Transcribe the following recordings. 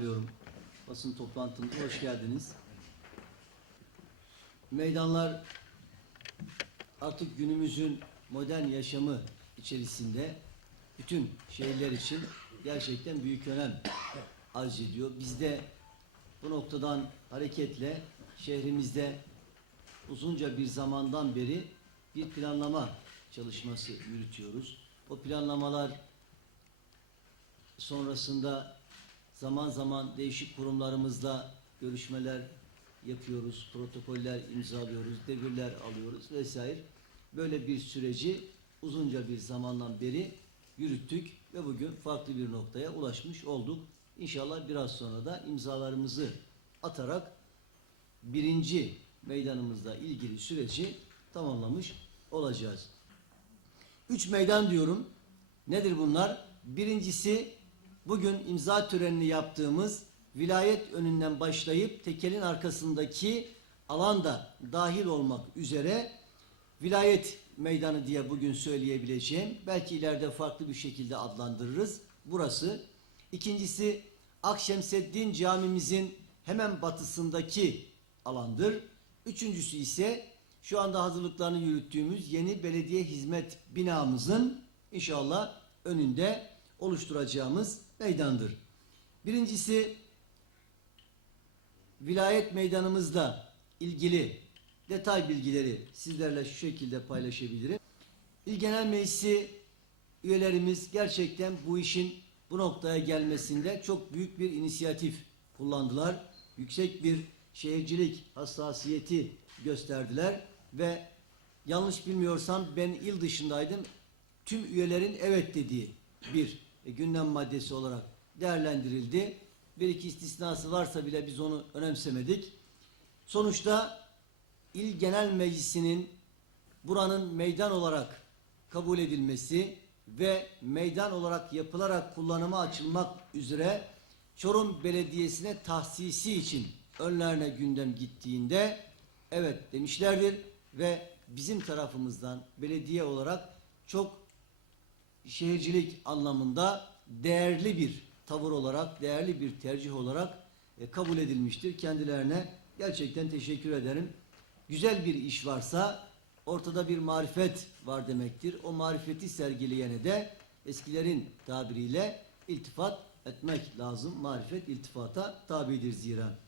Diyorum. Basın toplantımıza hoş geldiniz. Meydanlar artık günümüzün modern yaşamı içerisinde bütün şehirler için gerçekten büyük önem arz ediyor. Biz de bu noktadan hareketle şehrimizde uzunca bir zamandan beri bir planlama çalışması yürütüyoruz. O planlamalar sonrasında zaman zaman değişik kurumlarımızla görüşmeler yapıyoruz, protokoller imzalıyoruz, devirler alıyoruz vesaire. Böyle bir süreci uzunca bir zamandan beri yürüttük ve bugün farklı bir noktaya ulaşmış olduk. İnşallah biraz sonra da imzalarımızı atarak birinci meydanımızla ilgili süreci tamamlamış olacağız. Üç meydan diyorum. Nedir bunlar? Birincisi bugün imza törenini yaptığımız vilayet önünden başlayıp tekelin arkasındaki alanda dahil olmak üzere vilayet meydanı diye bugün söyleyebileceğim. Belki ileride farklı bir şekilde adlandırırız. Burası. İkincisi Akşemseddin camimizin hemen batısındaki alandır. Üçüncüsü ise şu anda hazırlıklarını yürüttüğümüz yeni belediye hizmet binamızın inşallah önünde oluşturacağımız meydandır. Birincisi vilayet meydanımızla ilgili detay bilgileri sizlerle şu şekilde paylaşabilirim. İl Genel Meclisi üyelerimiz gerçekten bu işin bu noktaya gelmesinde çok büyük bir inisiyatif kullandılar. Yüksek bir şehircilik hassasiyeti gösterdiler ve yanlış bilmiyorsam ben il dışındaydım. Tüm üyelerin evet dediği bir e, gündem maddesi olarak değerlendirildi. Bir iki istisnası varsa bile biz onu önemsemedik. Sonuçta İl Genel Meclisi'nin buranın meydan olarak kabul edilmesi ve meydan olarak yapılarak kullanıma açılmak üzere Çorum Belediyesi'ne tahsisi için önlerine gündem gittiğinde evet demişlerdir ve bizim tarafımızdan belediye olarak çok şehircilik anlamında değerli bir tavır olarak, değerli bir tercih olarak e, kabul edilmiştir. Kendilerine gerçekten teşekkür ederim. Güzel bir iş varsa ortada bir marifet var demektir. O marifeti sergileyene de eskilerin tabiriyle iltifat etmek lazım. Marifet iltifata tabidir zira.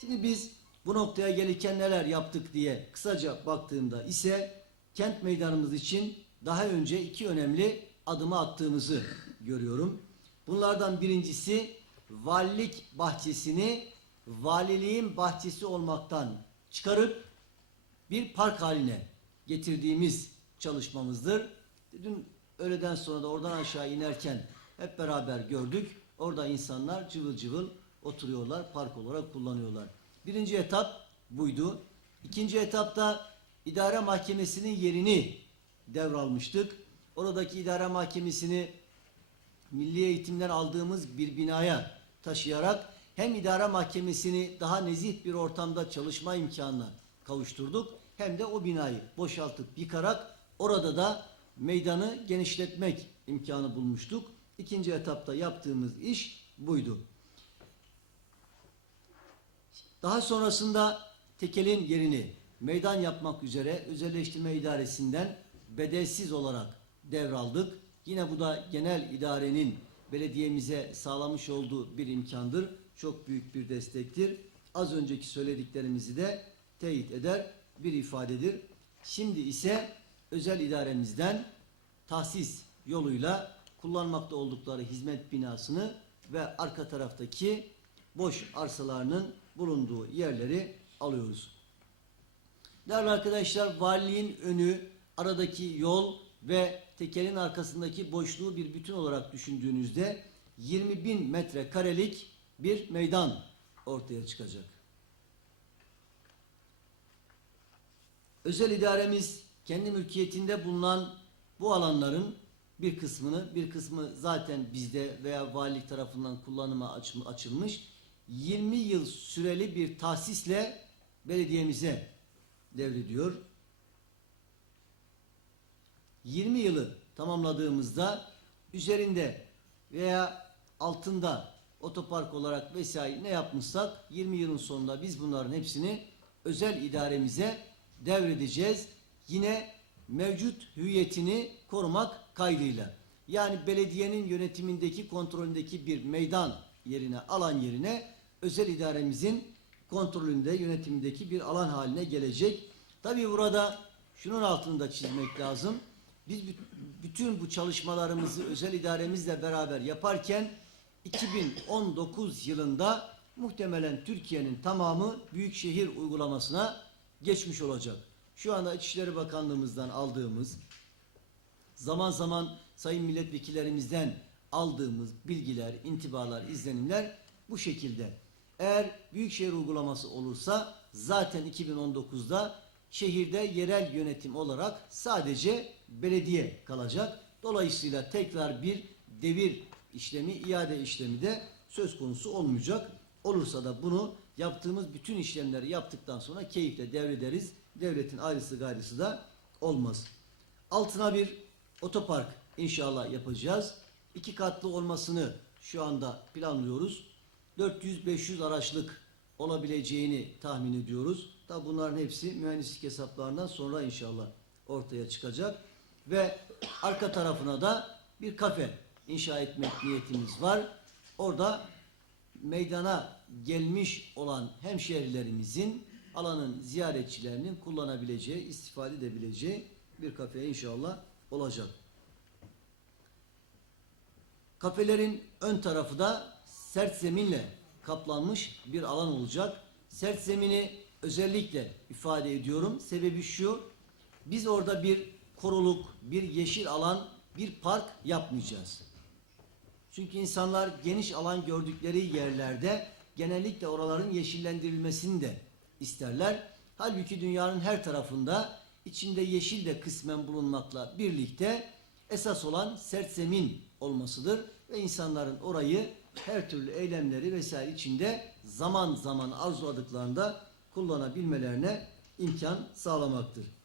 Şimdi biz bu noktaya gelirken neler yaptık diye kısaca baktığımda ise kent meydanımız için daha önce iki önemli adımı attığımızı görüyorum. Bunlardan birincisi valilik bahçesini valiliğin bahçesi olmaktan çıkarıp bir park haline getirdiğimiz çalışmamızdır. Dün öğleden sonra da oradan aşağı inerken hep beraber gördük. Orada insanlar cıvıl cıvıl oturuyorlar, park olarak kullanıyorlar. Birinci etap buydu. İkinci etapta idare mahkemesinin yerini devralmıştık. Oradaki idare mahkemesini milli eğitimden aldığımız bir binaya taşıyarak hem idare mahkemesini daha nezih bir ortamda çalışma imkanına kavuşturduk hem de o binayı boşaltıp yıkarak orada da meydanı genişletmek imkanı bulmuştuk. İkinci etapta yaptığımız iş buydu. Daha sonrasında tekelin yerini meydan yapmak üzere özelleştirme idaresinden bedelsiz olarak devraldık. Yine bu da genel idarenin belediyemize sağlamış olduğu bir imkandır. Çok büyük bir destektir. Az önceki söylediklerimizi de teyit eder bir ifadedir. Şimdi ise özel idaremizden tahsis yoluyla kullanmakta oldukları hizmet binasını ve arka taraftaki boş arsalarının bulunduğu yerleri alıyoruz. Değerli arkadaşlar valiliğin önü, aradaki yol ve tekelin arkasındaki boşluğu bir bütün olarak düşündüğünüzde 20 bin metrekarelik bir meydan ortaya çıkacak. Özel idaremiz kendi mülkiyetinde bulunan bu alanların bir kısmını, bir kısmı zaten bizde veya valilik tarafından kullanıma açılmış 20 yıl süreli bir tahsisle belediyemize devrediyor. 20 yılı tamamladığımızda üzerinde veya altında otopark olarak vesaire ne yapmışsak 20 yılın sonunda biz bunların hepsini özel idaremize devredeceğiz. Yine mevcut hüviyetini korumak kaydıyla. Yani belediyenin yönetimindeki kontrolündeki bir meydan yerine alan yerine özel idaremizin kontrolünde yönetimindeki bir alan haline gelecek. Tabii burada şunun altını da çizmek lazım. Biz bü- bütün bu çalışmalarımızı özel idaremizle beraber yaparken 2019 yılında muhtemelen Türkiye'nin tamamı büyükşehir uygulamasına geçmiş olacak. Şu anda İçişleri Bakanlığımızdan aldığımız zaman zaman sayın milletvekillerimizden aldığımız bilgiler, intibalar, izlenimler bu şekilde. Eğer büyükşehir uygulaması olursa zaten 2019'da şehirde yerel yönetim olarak sadece belediye kalacak. Dolayısıyla tekrar bir devir işlemi, iade işlemi de söz konusu olmayacak. Olursa da bunu yaptığımız bütün işlemleri yaptıktan sonra keyifle devrederiz. Devletin ayrısı gayrısı da olmaz. Altına bir otopark inşallah yapacağız. İki katlı olmasını şu anda planlıyoruz. 400-500 araçlık olabileceğini tahmin ediyoruz. Tabi bunların hepsi mühendislik hesaplarından sonra inşallah ortaya çıkacak. Ve arka tarafına da bir kafe inşa etmek niyetimiz var. Orada meydana gelmiş olan hemşehrilerimizin alanın ziyaretçilerinin kullanabileceği, istifade edebileceği bir kafe inşallah olacak. Kafelerin ön tarafı da sert zeminle kaplanmış bir alan olacak. Sert zemini özellikle ifade ediyorum. Sebebi şu, biz orada bir koruluk, bir yeşil alan, bir park yapmayacağız. Çünkü insanlar geniş alan gördükleri yerlerde genellikle oraların yeşillendirilmesini de isterler. Halbuki dünyanın her tarafında içinde yeşil de kısmen bulunmakla birlikte esas olan sert zemin olmasıdır ve insanların orayı her türlü eylemleri vesaire içinde zaman zaman arzuladıklarında kullanabilmelerine imkan sağlamaktır.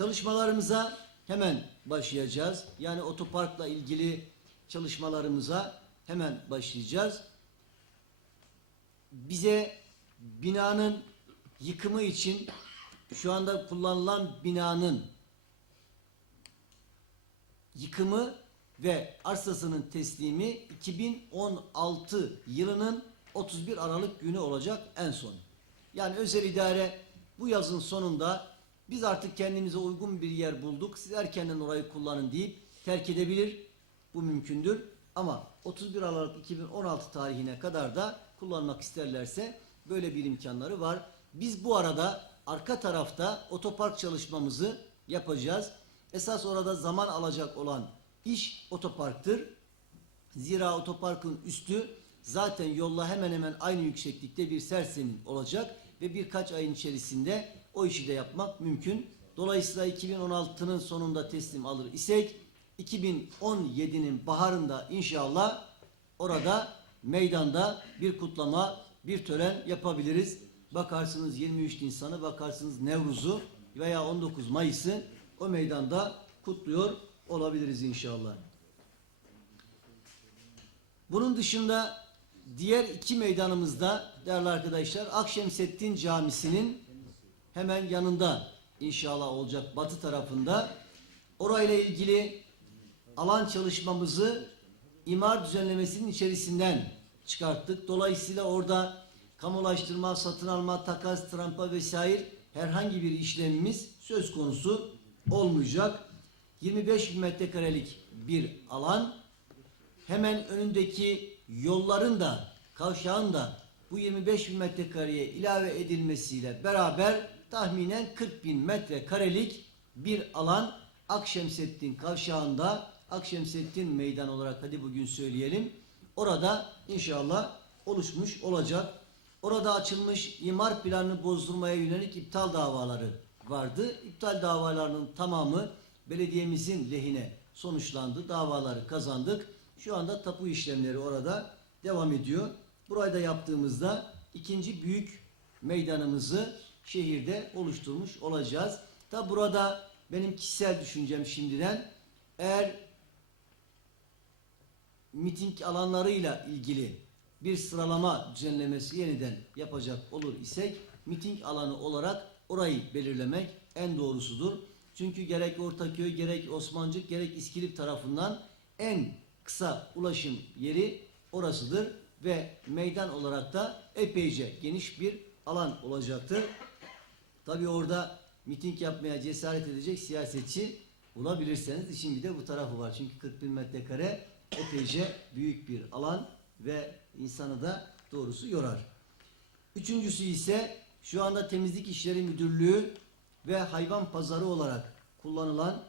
Çalışmalarımıza hemen başlayacağız. Yani otoparkla ilgili çalışmalarımıza hemen başlayacağız. Bize binanın yıkımı için şu anda kullanılan binanın yıkımı ve arsasının teslimi 2016 yılının 31 Aralık günü olacak en son. Yani özel idare bu yazın sonunda biz artık kendimize uygun bir yer bulduk. Siz erkenden orayı kullanın deyip terk edebilir. Bu mümkündür. Ama 31 Aralık 2016 tarihine kadar da kullanmak isterlerse böyle bir imkanları var. Biz bu arada arka tarafta otopark çalışmamızı yapacağız. Esas orada zaman alacak olan iş otoparktır. Zira otoparkın üstü zaten yolla hemen hemen aynı yükseklikte bir sersemin olacak ve birkaç ayın içerisinde o işi de yapmak mümkün. Dolayısıyla 2016'nın sonunda teslim alır isek 2017'nin baharında inşallah orada meydanda bir kutlama, bir tören yapabiliriz. Bakarsınız 23 Nisan'ı, bakarsınız Nevruz'u veya 19 Mayıs'ı o meydanda kutluyor olabiliriz inşallah. Bunun dışında diğer iki meydanımızda değerli arkadaşlar Akşemseddin Camisi'nin hemen yanında inşallah olacak batı tarafında. Orayla ilgili alan çalışmamızı imar düzenlemesinin içerisinden çıkarttık. Dolayısıyla orada kamulaştırma, satın alma, takas, trampa vesaire herhangi bir işlemimiz söz konusu olmayacak. 25 bin metrekarelik bir alan hemen önündeki yolların da kavşağın da bu 25 bin metrekareye ilave edilmesiyle beraber tahminen 40 bin metrekarelik bir alan Akşemseddin kavşağında Akşemseddin meydan olarak hadi bugün söyleyelim. Orada inşallah oluşmuş olacak. Orada açılmış imar planını bozdurmaya yönelik iptal davaları vardı. İptal davalarının tamamı belediyemizin lehine sonuçlandı. Davaları kazandık. Şu anda tapu işlemleri orada devam ediyor. Burayı da yaptığımızda ikinci büyük meydanımızı şehirde oluşturmuş olacağız. Tabi burada benim kişisel düşüncem şimdiden eğer miting alanlarıyla ilgili bir sıralama düzenlemesi yeniden yapacak olur isek miting alanı olarak orayı belirlemek en doğrusudur. Çünkü gerek Ortaköy, gerek Osmancık, gerek İskilip tarafından en kısa ulaşım yeri orasıdır ve meydan olarak da epeyce geniş bir alan olacaktır. Tabi orada miting yapmaya cesaret edecek siyasetçi bulabilirseniz işin bir de bu tarafı var. Çünkü 40 bin metrekare epeyce büyük bir alan ve insanı da doğrusu yorar. Üçüncüsü ise şu anda Temizlik İşleri Müdürlüğü ve hayvan pazarı olarak kullanılan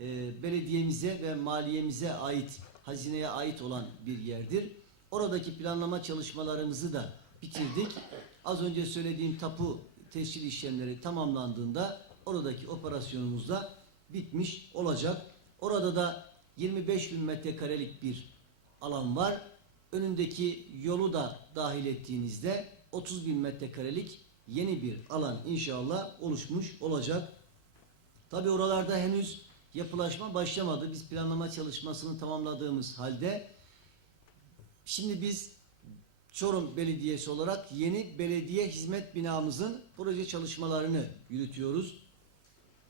e, belediyemize ve maliyemize ait, hazineye ait olan bir yerdir. Oradaki planlama çalışmalarımızı da bitirdik. Az önce söylediğim tapu tescil işlemleri tamamlandığında oradaki operasyonumuz da bitmiş olacak. Orada da 25 bin metrekarelik bir alan var. Önündeki yolu da dahil ettiğinizde 30 bin metrekarelik yeni bir alan inşallah oluşmuş olacak. Tabi oralarda henüz yapılaşma başlamadı. Biz planlama çalışmasını tamamladığımız halde şimdi biz Çorum Belediyesi olarak yeni belediye hizmet binamızın proje çalışmalarını yürütüyoruz.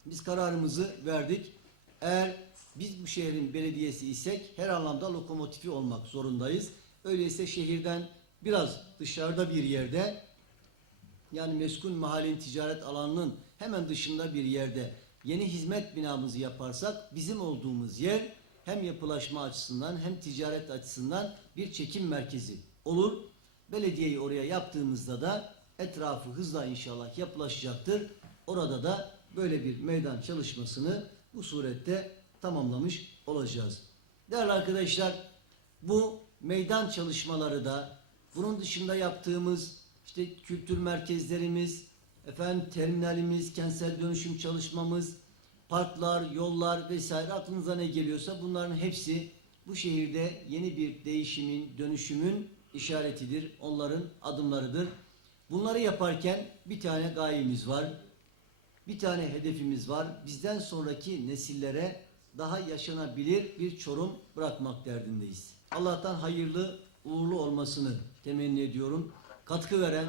Biz kararımızı verdik. Eğer biz bu şehrin belediyesi isek her anlamda lokomotifi olmak zorundayız. Öyleyse şehirden biraz dışarıda bir yerde yani meskun mahallenin ticaret alanının hemen dışında bir yerde yeni hizmet binamızı yaparsak bizim olduğumuz yer hem yapılaşma açısından hem ticaret açısından bir çekim merkezi olur. Belediyeyi oraya yaptığımızda da etrafı hızla inşallah yapılaşacaktır. Orada da böyle bir meydan çalışmasını bu surette tamamlamış olacağız. Değerli arkadaşlar bu meydan çalışmaları da bunun dışında yaptığımız işte kültür merkezlerimiz, efendim terminalimiz, kentsel dönüşüm çalışmamız, parklar, yollar vesaire aklınıza ne geliyorsa bunların hepsi bu şehirde yeni bir değişimin, dönüşümün işaretidir. Onların adımlarıdır. Bunları yaparken bir tane gayemiz var. Bir tane hedefimiz var. Bizden sonraki nesillere daha yaşanabilir bir Çorum bırakmak derdindeyiz. Allah'tan hayırlı, uğurlu olmasını temenni ediyorum. Katkı veren,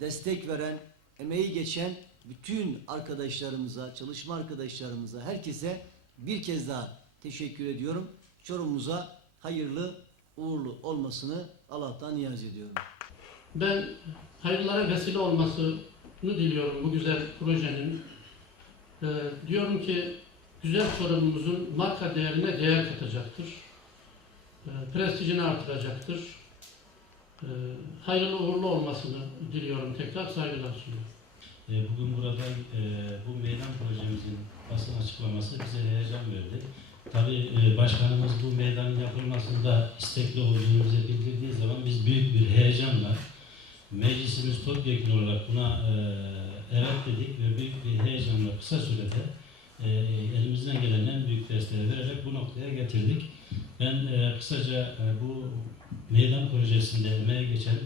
destek veren, emeği geçen bütün arkadaşlarımıza, çalışma arkadaşlarımıza, herkese bir kez daha teşekkür ediyorum. Çorum'umuza hayırlı, uğurlu olmasını Allah'tan niyaz ediyorum. Ben hayırlara vesile olmasını diliyorum bu güzel projenin. Ee, diyorum ki güzel Çorum'umuzun marka değerine değer katacaktır. Ee, prestijini artıracaktır. Ee, hayırlı uğurlu olmasını diliyorum tekrar saygılar sunuyorum. E, Bugün burada e, bu meydan projemizin basın açıklaması bize heyecan verdi. Tabii e, başkanımız bu meydanın yapılmasında istekli olduğunu bize bildirdiği zaman biz büyük bir heyecanla meclisimiz topyekun olarak buna e, evet dedik ve büyük bir heyecanla kısa sürede e, elimizden gelen en büyük desteği vererek bu noktaya getirdik. Ben kısaca bu meydan projesinde emeğe geçen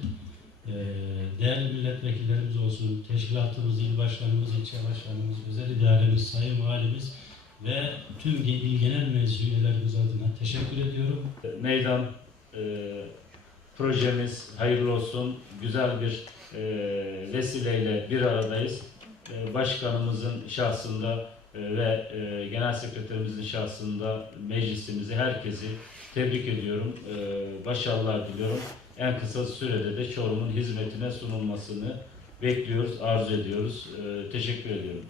değerli milletvekillerimiz olsun, teşkilatımız, il başkanımız, ilçe başkanımız, özel idaremiz, sayın valimiz ve tüm il genel meclis üyelerimiz adına teşekkür ediyorum. meydan e, projemiz hayırlı olsun. Güzel bir e, vesileyle bir aradayız. E, başkanımızın şahsında e, ve e, genel sekreterimizin şahsında meclisimizi, herkesi tebrik ediyorum. E, başarılar diliyorum. En kısa sürede de Çorum'un hizmetine sunulmasını bekliyoruz, arzu ediyoruz. E, teşekkür ediyorum.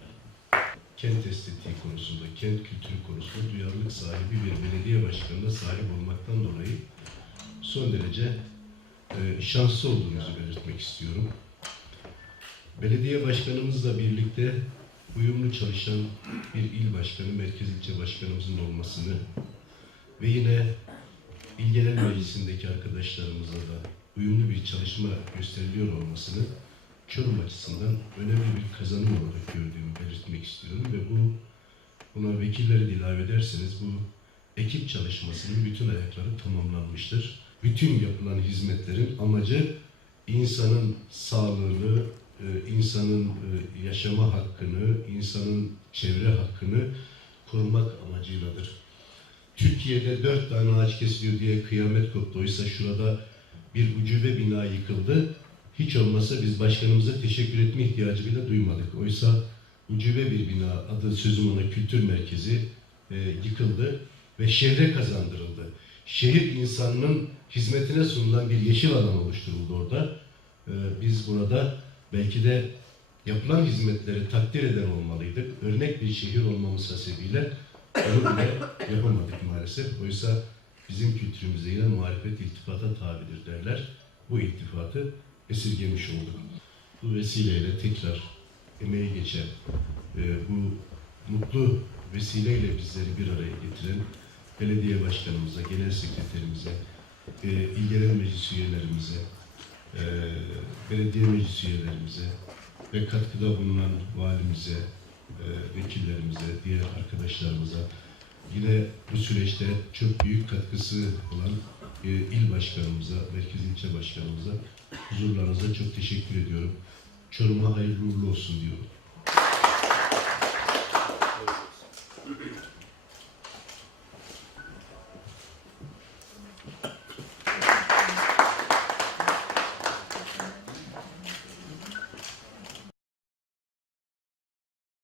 Kent estetiği konusunda, kent kültürü konusunda duyarlılık sahibi bir belediye başkanına sahip olmaktan dolayı son derece e, şanslı olduğumuzu belirtmek istiyorum. Belediye başkanımızla birlikte uyumlu çalışan bir il başkanı, merkez ilçe başkanımızın olmasını ve yine il genel meclisindeki arkadaşlarımızla da uyumlu bir çalışma gösteriliyor olmasını Çorum açısından önemli bir kazanım olarak gördüğümü belirtmek istiyorum ve bu buna vekilleri de ilave ederseniz bu ekip çalışmasının bütün ayakları tamamlanmıştır. Bütün yapılan hizmetlerin amacı insanın sağlığını, e, insanın e, yaşama hakkını, insanın çevre hakkını korumak amacıyladır. Türkiye'de dört tane ağaç kesiliyor diye kıyamet koptu. Oysa şurada bir ucube bina yıkıldı. Hiç olmazsa biz başkanımıza teşekkür etme ihtiyacı bile duymadık. Oysa ucube bir bina adı sözüm ona kültür merkezi e, yıkıldı ve şehre kazandırıldı. Şehir insanının hizmetine sunulan bir yeşil alan oluşturuldu orada. E, biz burada belki de yapılan hizmetleri takdir eden olmalıydık. Örnek bir şehir olmamız hasebiyle onu bile yapamadık maalesef. Oysa bizim kültürümüze yine marifet iltifata tabidir derler. Bu iltifatı esirgemiş olduk. Bu vesileyle tekrar emeği geçen, e, bu mutlu vesileyle bizleri bir araya getiren belediye başkanımıza, genel sekreterimize, e, il meclis üyelerimize, e, belediye meclis üyelerimize ve katkıda bulunan valimize, e, vekillerimize, diğer arkadaşlarımıza, yine bu süreçte çok büyük katkısı olan e, il başkanımıza, merkez ilçe başkanımıza huzurlarınıza çok teşekkür ediyorum. Çorum'a hayırlı uğurlu olsun diyorum.